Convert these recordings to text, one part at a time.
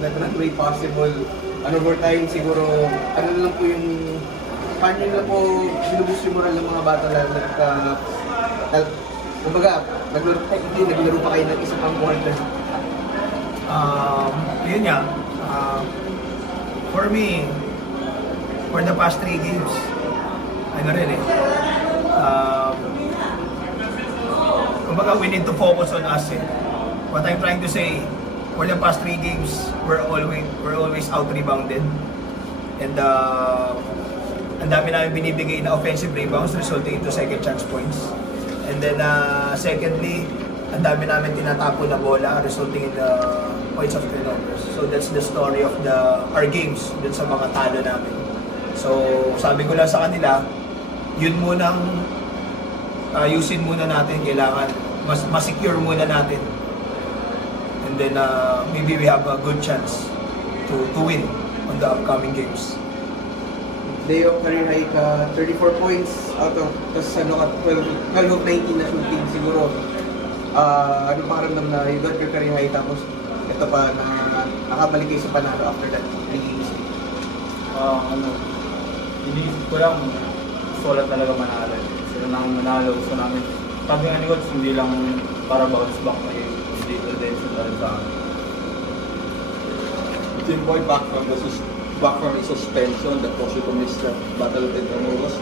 that way possible. An overtime siguro, ano lang po yung, paano nila po binubus yung moral ng mga bata na kumbaga, naglaro pa kayo ng isang pang quarter. Yun nga, for me, for the past 3 games, ano rin kumbaga we need to focus on us What I'm trying to say, for the past 3 games, we're always out-rebounded. And ang dami namin binibigay na offensive rebounds resulting into second chance points. And then secondly, ang dami namin tinatapo na bola resulting in the points of turnovers. So that's the story of our games dun sa mga talo namin. So sabi ko lang sa kanila, yun munang ayusin muna natin, kailangan mas secure muna natin. And then maybe we have a good chance to win on the upcoming games. Deo, career high ka, 34 points out of, tapos 12 of 19 na shooting siguro. Ano pakiramdam na you got your career high tapos ito pa na nakabalik kayo sa panalo after that 3 games? Iniisip ko lang, gusto lang talaga manalo. Sila nang manalo, gusto namin. Sabi nga ni Coach, hindi lang para bounce back na yung redemption na rin sa akin. Jimboy, back from the suspension that caused you to miss that battle of Intramuros.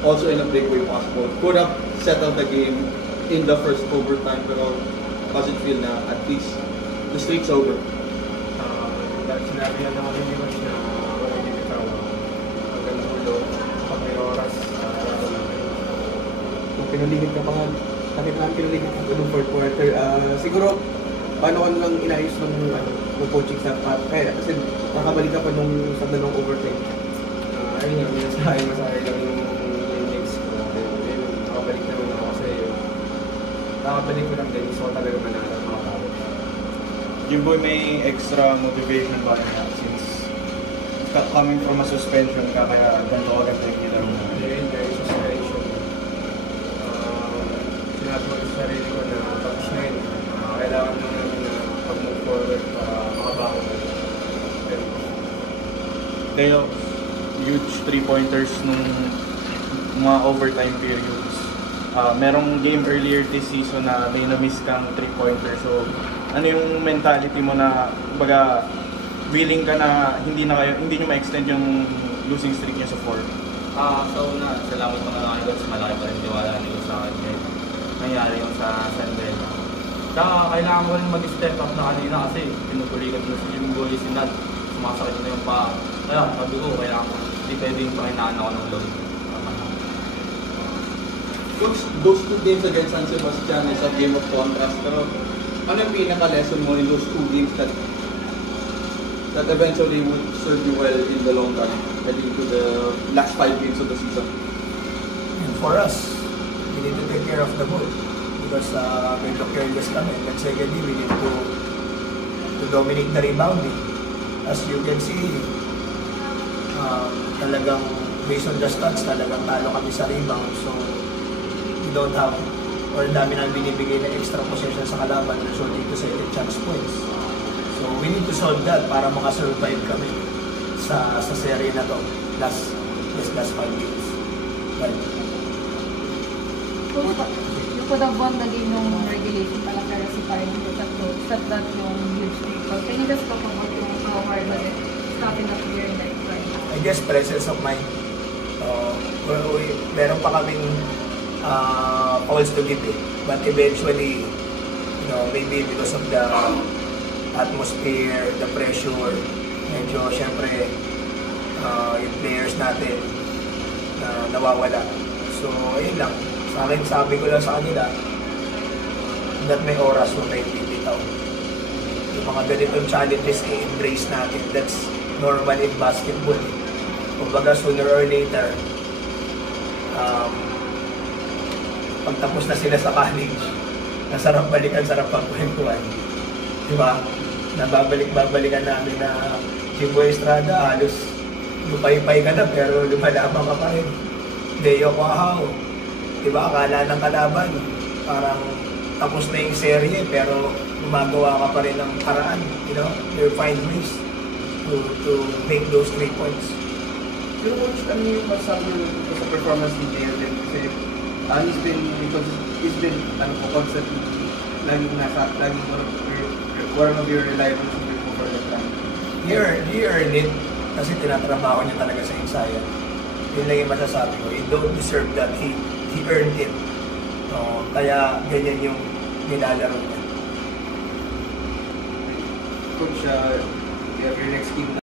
Also in a big way possible. Could have settled the game in the first overtime, pero does it feel na at least the streak's over? Dahil sinabi na naman ni Coach na wala hindi bitaw hanggang dulo kapag may oras Kung pinuligid ka pa nga, nakita namin pinuligid ka ng fourth quarter. Siguro, paano ka lang inayos ng coaching staff kaya kasi nakabalik ka pa nung sa dalawang overtime. Ayun nga, masaya lang yung legs ko. Ayun, nakabalik naman ako kasi nakabalik ko lang din. Gusto ko talaga manalo mga tao. Jimboy, may extra motivation ba niya since coming from a suspension ka kaya ganito agad yung gilaro mo? Ayun, kaya yung suspension. Sinabi ko sa sarili ko na tapos na yun. Kailangan mo namin na pag-move forward para makabago na. Deo, huge 3-pointers nung mga overtime periods. Merong game earlier this season na may na-miss kang 3-pointer. So, ano yung mentality mo na, baga, willing ka na hindi nyo ma-extend yung losing streak nyo sa 4? Sa una, salamat mga nakikot sa malaki pa rin tiwala nila sa akin kahit nangyari yung sa San Beda. Kaya kailangan ko rin mag-step up na kanina kasi pinupulikat na si Jimboy, si Nat, sumasakit na yung paa. Kaya sabi ko, kailangan ko, hindi pwedeng pakinaan ako ng load. Coach, those 2 games against San Sebastian is a game of contrast, pero ano yung pinaka-lesson mo in those 2 games that eventually would serve you well in the long run heading to the last 5 games of the season? And for us, we need to take care of the ball because medyo careless kami. And secondly, we need to dominate the rebounding. As you can see, talagang based on the stats, talagang talo kami sa rebound. So, we don't have, or dami nang binibigay na extra possession sa kalaban resulting to second chance points. So, we need to solve that para makasurvive kami sa serye na to. Last 5 games. Right. You could have won the game nung regulation pala pero si Parang set that yung huge streak. Can you just talk about how hard was it starting up here in that right? I guess presence of mind. Meron pa kaming calls to give but eventually, maybe because of the atmosphere, the pressure, medyo syempre yung players natin nawawala. So, ayun lang. Sa akin, sabi ko lang sa kanila that may oras kung tayo bibitaw. Yung mga ganitong challenges i-embrace natin. That's normal in basketball. Kumbaga, sooner or later, pagtapos na sila sa college, nasarap balikan, sarap pagkwentuhan. Diba? Nababalik-babalikan namin na Jimboy Estrada, halos lupay-pay ka na pero lumalabang ka pa rin. Deo Quahao, diba? Akala ng kalaban, parang tapos na yung serye pero gumagawa ka pa rin ng paraan, you know, you find ways to make those 3 points. Pero coach, ano yung masasabi mo sa performance ni Jalen? Kasi he's been constantly laging one of your reliable people for the time. He earned it kasi tinatrabaho niya talaga sa Insaya. Yun lang yung masasabi ko. He don't deserve that. He earned it. Kaya ganyan yung nilalaro niya. Coach, your next game